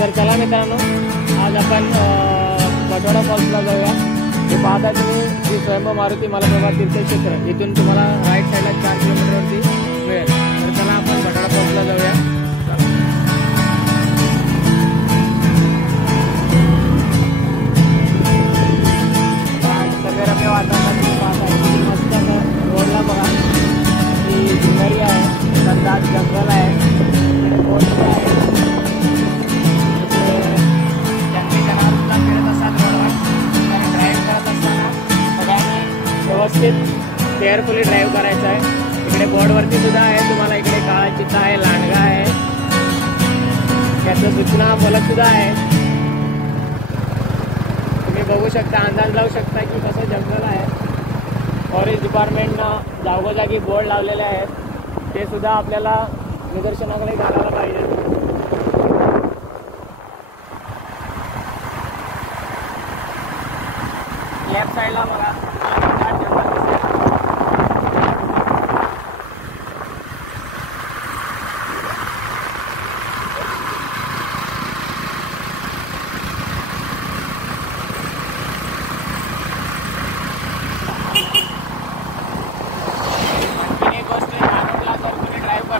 तर चला मित्रांनो, आज आपण बटवाडा फॉल्सला जाऊया। हे पाहता तुम्ही श्री स्वयंभू मारुती मलप्रभा तीर्थक्षेत्र, इथून तुम्हाला राईट साईडला 4 किलोमीटरवरती मिळेल। तर चला आपण बटवाडा फॉल्सला जाऊया। सगळ्या वातावरणात पाहता मस्त रोडला बघा, ही ग्रीनरी आहे, घनदाट जंगल आहे, इकडे बोट आहे, जंगली जनावरांना फिरत असतात रोडवर। तर ड्राईव्ह करत असताना सगळ्यांनी व्यवस्थित केअरफुली ड्राईव्ह करायचं आहे। इकडे बोर्डवरती सुद्धा आहे, तुम्हाला इकडे काळा चित्ता आहे, लांडगा आहे, त्याचं सूचना फलक सुद्धा आहे। तुम्ही बघू शकता, अंदाज लावू शकता की कसं जंगल आहे। फॉरेस्ट डिपार्टमेंटनं जागोजागी बोर्ड लावलेले आहेत, ते सुद्धा आपल्याला निदर्शनाकडे घालायला पाहिजे। लेफ्ट साईडला बघा, जंगल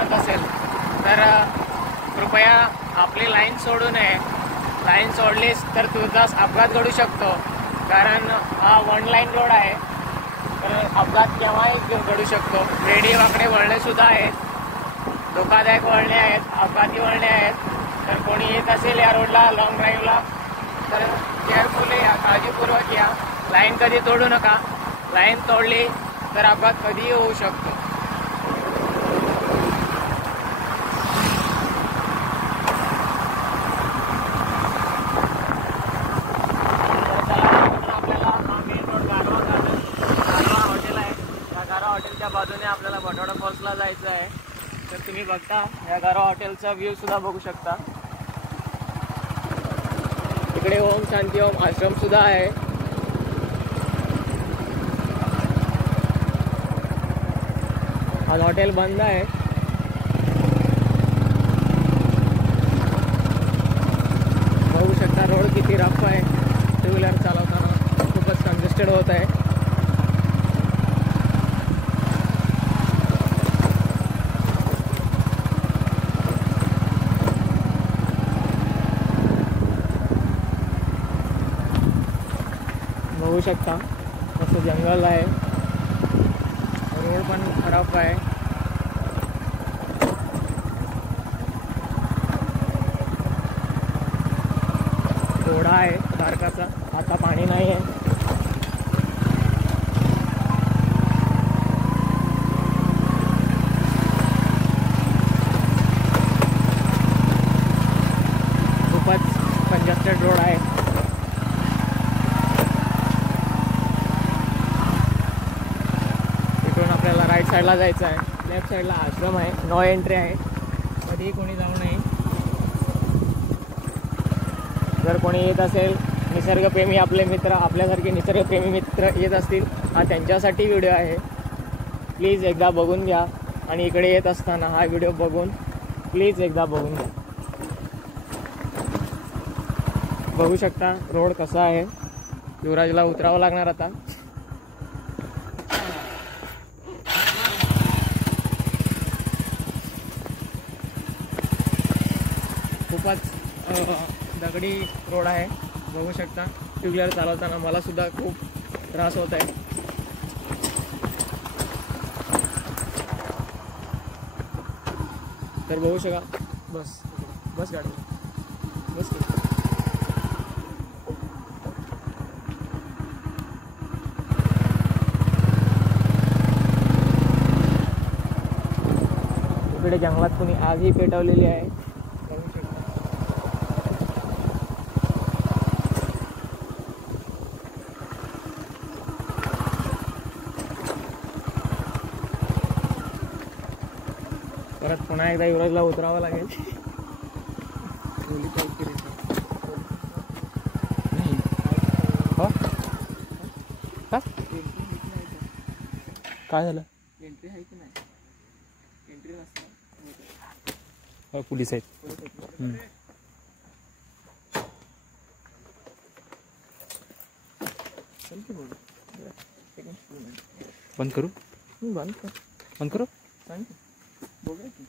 दिसेल। तर कृपया आपली लाईन सोडू नये। लाईन सोडलीस तर तुझा अपघात घडू शकतो, कारण हा 1 लाईन रोड आहे। तर अपघात केव्हाही घडू शकतो। वेडी वाकडे वळणे सुद्धा आहेत, धोकादायक वळणे आहेत, अपघाती वळणे आहेत। तर कोणी येत असेल या रोडला लॉंग ड्राईव्हला तर केअरफुली या, काळजीपूर्वक या। लाईन कधी तोडू नका, लाईन तोडली तर अपघात कधीही होऊ शकतो। हॉटेलच्या बाजूने आपल्याला बटवाडा फॉल्सला जायचं आहे। तर तुम्ही बघता, या गारा हॉटेलचा व्ह्यू सुद्धा बघू शकता। इकडे ओम शांती ओम आश्रम सुद्धा आहे। आज हॉटेल बंद आहे। बघू शकता रोड किती रफ आहे, 2 व्हीलर चालवताना खूपच कंजेस्टेड होत आहे। बघू शकता कसं जंगल आहे, रोड पण खराब आहे। थोडा आहे बारकाचा, आता पाणी नाही आहे। खूपच कंजेस्टेड रोड आहे। आपल्याला राईट साईडला जायचं आहे। लेफ्ट साईडला आश्रम आहे, नो एंट्री आहे, कधीही कोणी जाऊ नये। जर कोणी येत असेल, निसर्गप्रेमी आपले मित्र, आपल्यासारखे निसर्गप्रेमी मित्र येत असतील, हा त्यांच्यासाठी व्हिडिओ आहे। प्लीज एकदा बघून घ्या, आणि इकडे येत असताना हा व्हिडिओ बघून प्लीज एकदा बघून घ्या। बघू शकता रोड कसा आहे। युवराजला उतरावं लागणार आता। खूपच दगडी रोड आहे, बघू शकता। 2 व्हीलर चालवताना मला सुद्धा खूप त्रास होत आहे। तर बघू शका, बस बस गाडी बस। इकडे जंगलात कोणी आगही पेटवलेली आहे, बघू शकता। परत पुन्हा एकदा युवराजला उतरावं लागेल। काय झालं? एंट्री आहे की नाही? एंट्री नसणार, पोलीस आहेत। चल की बोल एक मिनिट बंद करू बंद कर बंद करू सांग की. बघूया की